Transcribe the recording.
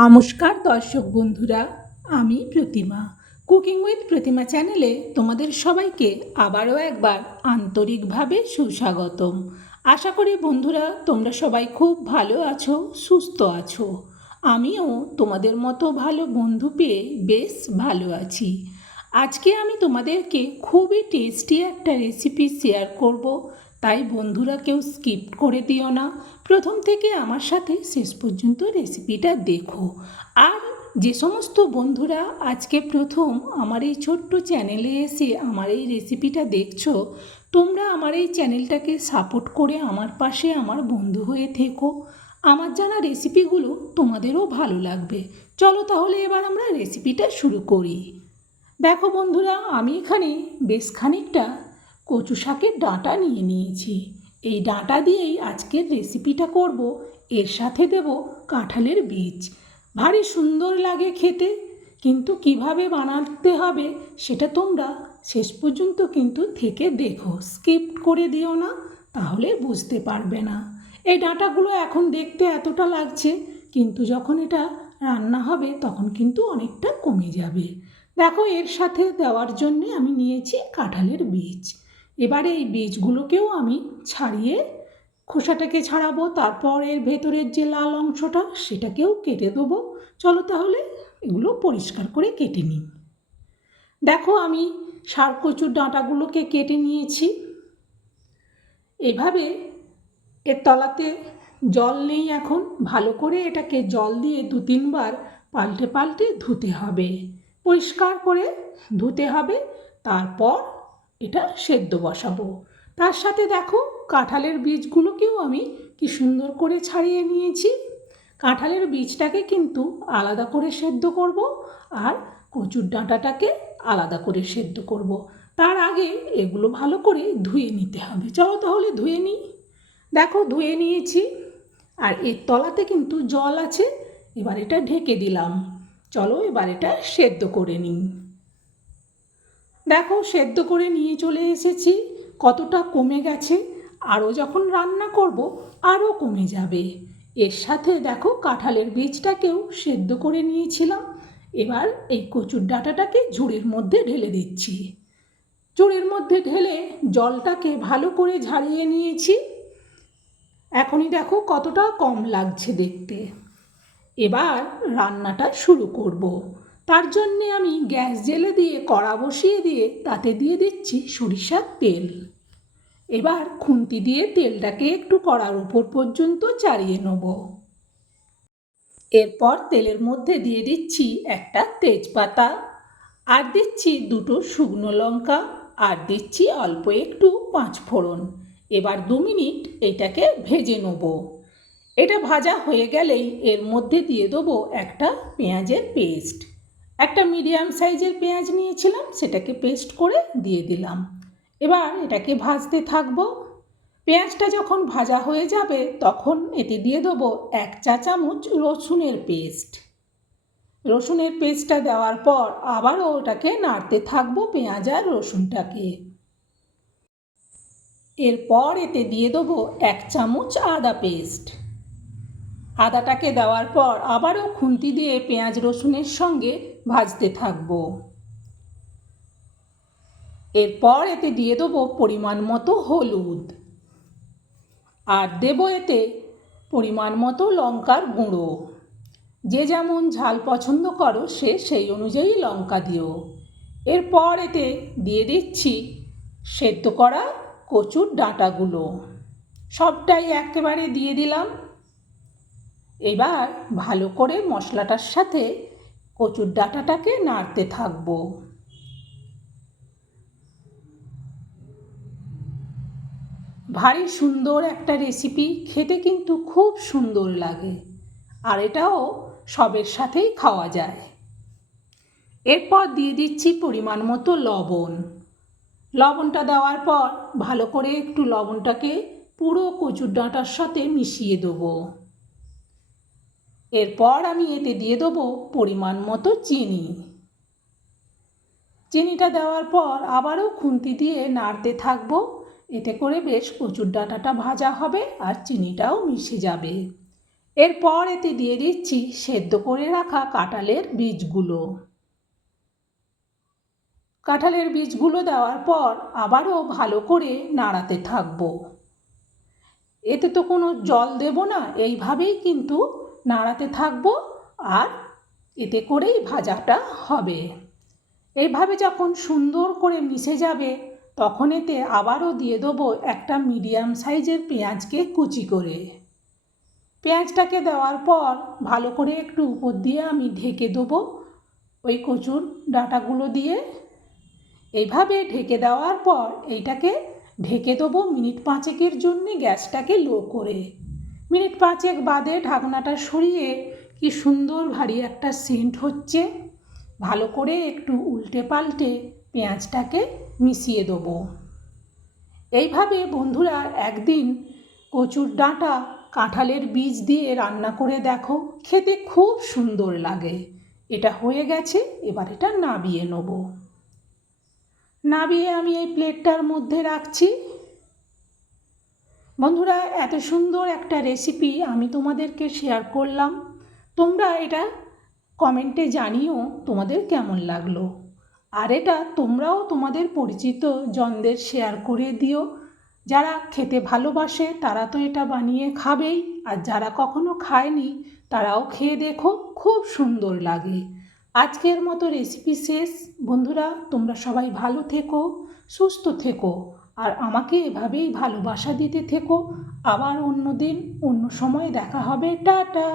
নমস্কার দর্শক বন্ধুরা, আমি প্রতিমা। কুকিং উইথ প্রতিমা চ্যানেলে তোমাদের সবাইকে আবারও একবার আন্তরিকভাবে সুস্বাগতম। আশা করি বন্ধুরা, তোমরা সবাই খুব ভালো আছো, সুস্থ আছো। আমিও তোমাদের মতো ভালো বন্ধু পেয়ে বেশ ভালো আছি। আজকে আমি তোমাদেরকে খুবই টেস্টি একটা রেসিপি শেয়ার করব। তাই বন্ধুরা কেউ স্কিপ করে দিও না। প্রথম থেকে আমার সাথে শেষ পর্যন্ত রেসিপিটা দেখো। আর যে সমস্ত বন্ধুরা আজকে প্রথম আমার এই ছোট্ট চ্যানেলে এসে আমার এই রেসিপিটা দেখছ, তোমরা আমার এই চ্যানেলটাকে সাপোর্ট করে আমার পাশে আমার বন্ধু হয়ে থেকো। আমার জানা রেসিপিগুলো তোমাদেরও ভালো লাগবে। চলো তাহলে এবার আমরা রেসিপিটা শুরু করি। দেখো বন্ধুরা, আমি এখানে বেশ খানিকটা কচু শাকের ডাঁটা নিয়ে নিয়েছি। এই ডাঁটা দিয়েই আজকের রেসিপিটা করব। এর সাথে দেব কাঁঠালের বীজ। ভারী সুন্দর লাগে খেতে, কিন্তু কীভাবে বানাতে হবে সেটা তোমরা শেষ পর্যন্ত কিন্তু থেকে দেখো। স্কিপ করে দিও না, তাহলে বুঝতে পারবে না। এই ডাঁটাগুলো এখন দেখতে এতটা লাগছে, কিন্তু যখন এটা রান্না হবে তখন কিন্তু অনেকটা কমে যাবে। দেখো এর সাথে দেওয়ার জন্যে আমি নিয়েছি কাঁঠালের বীজ। এবারে এই বীজগুলোকেও আমি ছাড়িয়ে খোসাটাকে ছাড়াবো, তারপর এর ভেতরের যে লাল অংশটা সেটাকেও কেটে দেবো। চলো তাহলে এগুলো পরিষ্কার করে কেটে নিই। দেখো আমি সার কচুর ডাঁটাগুলোকে কেটে নিয়েছি। এভাবে এর তলাতে জল নেই এখন, ভালো করে এটাকে জল দিয়ে দু তিনবার পাল্টে পাল্টে ধুতে হবে। পরিষ্কার করে ধুতে হবে, তারপর এটা সেদ্ধ বসাবো। তার সাথে দেখো কাঁঠালের বীজগুলোকেও আমি কি সুন্দর করে ছাড়িয়ে নিয়েছি। কাঁঠালের বীজটাকে কিন্তু আলাদা করে সেদ্ধ করব আর কচুর ডাঁটাটাকে আলাদা করে সেদ্ধ করব। তার আগে এগুলো ভালো করে ধুয়ে নিতে হবে। চলো তাহলে ধুয়ে নিই। দেখো ধুয়ে নিয়েছি আর এর তলাতে কিন্তু জল আছে। এবার এটা ঢেকে দিলাম। চলো এবার এটা সেদ্ধ করে নিই। দেখো, সেদ্ধ করে নিয়ে চলে এসেছি। কতটা কমে গেছে, আরও যখন রান্না করব, আরও কমে যাবে। এর সাথে দেখো, কাঁঠালের বীজটাকেও সেদ্ধ করে নিয়েছিলাম। এবার এই কচুর ডাঁটাটাকে ঝুড়ির মধ্যে ঢেলে দিচ্ছি। ঝুড়ির মধ্যে ঢেলে জলটাকে ভালো করে ঝারিয়ে নিয়েছি। এখনই দেখো, কতটা কম লাগছে দেখতে। এবার রান্নাটা শুরু করব। তার জন্যে আমি গ্যাস জেলে দিয়ে, কড়া বসিয়ে দিয়ে তাতে দিয়ে দিচ্ছি সরিষার তেল। এবার খুন্তি দিয়ে তেলটাকে একটু কড়ার উপর পর্যন্ত চাড়িয়ে নেব। এরপর তেলের মধ্যে দিয়ে দিচ্ছি একটা তেজপাতা, আর দিচ্ছি দুটো শুকনো লঙ্কা, আর দিচ্ছি অল্প একটু পাঁচ ফোড়ন। এবার দু মিনিট এটাকে ভেজে নেব। এটা ভাজা হয়ে গেলেই এর মধ্যে দিয়ে দেবো একটা পেঁয়াজের পেস্ট। একটা মিডিয়াম সাইজের পেঁয়াজ নিয়েছিলাম, সেটাকে পেস্ট করে দিয়ে দিলাম। এবার এটাকে ভাজতে থাকব। পেঁয়াজটা যখন ভাজা হয়ে যাবে, তখন এতে দিয়ে দেবো এক চা চামচ রসুনের পেস্ট রসুনের পেস্টটা দেওয়ার পর আবারও ওটাকে নাড়তে থাকব পেঁয়াজ আর রসুনটাকে। এরপর এতে দিয়ে দেবো এক চামচ আদা পেস্ট আদাটাকে দেওয়ার পর আবারও খুন্তি দিয়ে পেঁয়াজ রসুনের সঙ্গে ভাজতে থাকব। এরপর এতে দিয়ে দেবো পরিমাণ মতো হলুদ। আর দেবো এতে পরিমাণ মতো লঙ্কার গুঁড়ো। যে যেমন ঝাল পছন্দ করো, সে সেই অনুযায়ী লঙ্কা দিও। এরপর এতে দিয়ে দিচ্ছি সেদ্ধ করা কচুর ডাঁটাগুলো। সবটাই একেবারে দিয়ে দিলাম। এবার ভালো করে মশলাটার সাথে কচুর ডাঁটাটাকে নাড়তে থাকব। ভারী সুন্দর একটা রেসিপি খেতে কিন্তু খুব সুন্দর লাগে, আর এটাও সবের সাথেই খাওয়া যায়। এরপর দিয়ে দিচ্ছি পরিমাণ মতো লবণ। লবণটা দেওয়ার পর ভালো করে একটু লবণটাকে পুরো কচুর ডাঁটার সাথে মিশিয়ে দেবো। এরপর আমি এতে দিয়ে দেবো পরিমাণ মতো চিনি। চিনিটা দেওয়ার পর আবারও খুন্তি দিয়ে নাড়তে থাকব। এতে করে বেশ কচুর ডাঁটাটা ভাজা হবে আর চিনিটাও মিশে যাবে। এরপর এতে দিয়ে দিচ্ছি সেদ্ধ করে রাখা কাঁঠালের বীজগুলো। কাঁঠালের বীজগুলো দেওয়ার পর আবারও ভালো করে নাড়াতে থাকব। এতে তো কোনো জল দেব না, এইভাবেই কিন্তু নাড়াতে থাকব আর এতে করেই ভাজাটা হবে। এইভাবে যখন সুন্দর করে মিশে যাবে, তখন এতে আবারও দিয়ে দেবো একটা মিডিয়াম সাইজের পেঁয়াজকে কুচি করে। পেঁয়াজটাকে দেওয়ার পর ভালো করে একটু উপর দিয়ে আমি ঢেকে দেবো ওই কচুর ডাঁটাগুলো দিয়ে। এইভাবে ঢেকে দেওয়ার পর এইটাকে ঢেকে দেবো মিনিট পাঁচেকের জন্যে গ্যাসটাকে লো করে। মিনিট পাঁচেক বাদে ঢাকনাটা সরিয়ে কি সুন্দর ভারী একটা সেন্ট হচ্ছে, ভালো করে একটু উল্টে পাল্টে পেঁয়াজটাকে মিশিয়ে দেবো। এইভাবে বন্ধুরা একদিন কচুর ডাঁটা কাঁঠালের বীজ দিয়ে রান্না করে দেখো, খেতে খুব সুন্দর লাগে। এটা হয়ে গেছে, এবার এটা নাবিয়ে নেব। নাবিয়ে আমি এই প্লেটটার মধ্যে রাখছি। বন্ধুরা, এত সুন্দর একটা রেসিপি আমি তোমাদেরকে শেয়ার করলাম। তোমরা এটা কমেন্টে জানিও তোমাদের কেমন লাগল। আর এটা তোমরাও তোমাদের পরিচিত জনদের শেয়ার করে দিও। যারা খেতে ভালোবাসে, তারা তো এটা বানিয়ে খাবেই। আর যারা কখনো খায়নি, তারাও খেয়ে দেখো, খুব সুন্দর লাগে। আজকের মতো রেসিপি শেষ। বন্ধুরা, তোমরা সবাই ভালো থেকো, সুস্থ থেকো। আর আমাকে এভাবেই ভালোবাসা দিতে থেকো। আবার অন্য দিন অন্য সময় দেখা হবে। টাটা!